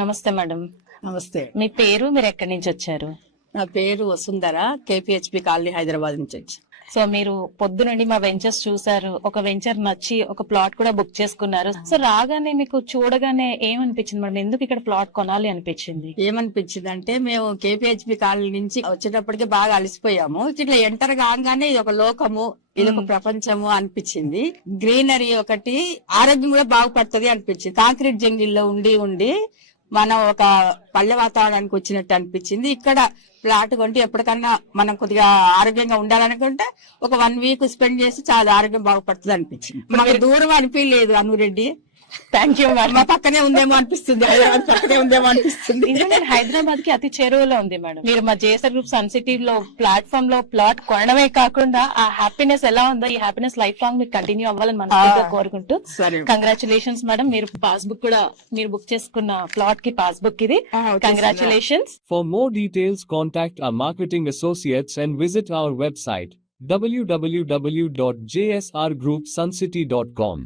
నమస్తే మేడం. నమస్తే. మీ పేరు, మీరు ఎక్కడి నుంచి వచ్చారు? నా పేరు వసుంధర, కేపీహెచ్పి కాలనీ, హైదరాబాద్ నుంచి వచ్చి. సో మీరు పొద్దునండి మా వెంచర్స్ చూసారు, ఒక వెంచర్ నచ్చి ఒక ప్లాట్ కూడా బుక్ చేసుకున్నారు. సో రాగానే మీకు చూడగానే ఏమనిపించింది మేడం? ఎందుకు ఇక్కడ ప్లాట్ కొనాలి అనిపించింది? ఏమనిపించింది అంటే, మేము కేపీహెచ్పి కాలనీ నుంచి వచ్చేటప్పటికి బాగా అలసిపోయాము. ఇట్లా ఎంటర్ కాగానే ఇది ఒక లోకము, ఇది ఒక ప్రపంచము అనిపించింది. గ్రీనరీ ఒకటి, ఆరోగ్యం కూడా బాగుపడుతుంది అనిపించింది. కాంక్రీట్ జంగిల్లో ఉండి ఉండి మనం ఒక పల్లె వాతావరణానికి వచ్చినట్టు అనిపించింది. ఇక్కడ ఫ్లాట్ కొంటే ఎప్పటికన్నా మనం కొద్దిగా ఆరోగ్యంగా ఉండాలనుకుంటే ఒక 1 వీక్ స్పెండ్ చేసి చాలా ఆరోగ్యం బాగుపడుతుంది అనిపించింది. మాకు దూరం అనిపించలేదు అనురెడ్డి. Thank you madam. మా పక్కనే ఉందేమో అనిపిస్తుంది, హైదరాబాద్ పక్కనే ఉందేమో అనిపిస్తుంది. హైదరాబాద్ కి అతి చేరువలో ఉంది మేడం. మీరు మా జేఎస్ఆర్ గ్రూప్ సన్ సిటీ లో ప్లాట్ఫామ్ లో ప్లాట్ కొనడమే కాకుండా ఆ హ్యాపీనెస్ ఎలా ఉందో, ఈ హ్యాపీనెస్ లైఫ్ లాంగ్ మీకు కంటిన్యూ అవ్వాలని మనస్ఫూర్తిగా కోరుకుంటూ కంగ్రాచులేషన్స్ మేడం. మీరు పాస్బుక్ కూడా మీరు బుక్ చేసుకున్న ప్లాట్ కి పాస్బుక్ ఇది. Congratulations. For more details, contact our marketing associates and visit our website www.jsrgroupsuncity.com.